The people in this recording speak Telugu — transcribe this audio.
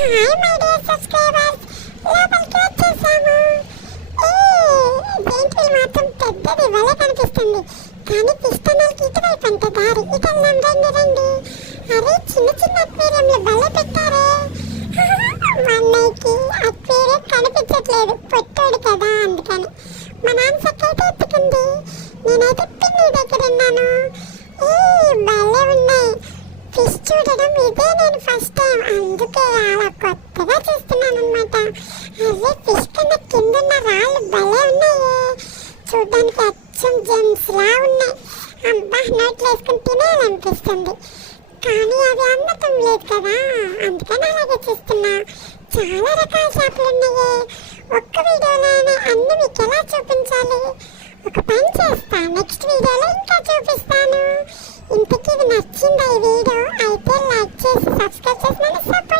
హాయ్ మై డియర్ సబ్స్క్రైబర్స్, లోపలికి వచ్చేసాము. దేంట్లో మాత్రం పెద్దది వలె కనిపిస్తుంది, కానీ పిస్టనల్కి ఇటువైపు అంత దారి. ఇటెల్లాం, రండి రండి. అరే, చిన్న చిన్న అక్వేరియంలో వలె పెట్టారే. మా అన్నయ్యకి అక్వేరియం కనిపించట్లేదు, పొట్టోడు కదా, అందుకని. మా నాన్న చక్కైతే ఎత్తుకుంది, నేనైతే పిన్ని దగ్గర ఉన్నాను. భలే ఉన్నాయి ఫిష్. చూడడం ఇదే నేను ఫస్ట్ టైం, అందుకే అలా కొత్తగా చూస్తున్నాను అనమాట. అదే ఫిష్ కన్నా కింద ఉన్న రాళ్ళు భలే ఉన్నాయే, చూడడానికి అచ్చం జెమ్స్ లా ఉన్నాయి. అబ్బా, నోట్లో వేసుకుని తినేయాలనిపిస్తుంది, కానీ అవి అమ్మటం లేదు కదా, అందుకని అలాగే చూస్తున్నా. చాలా రకాల చేపలు ఉన్నాయే. ఒక్క వీడియోలోనే అన్ని మీకు ఎలా చూపించాలి? ఒక పని చేస్తా, నెక్స్ట్ వీడియోలో ఇంకా చూపిస్తాను. ఇంతకీ ఇది నచ్చిందా ఈ వీడియో? అయితే లైక్ చేసి సబ్స్క్రైబ్ చేసి నన్ను సపోర్ట్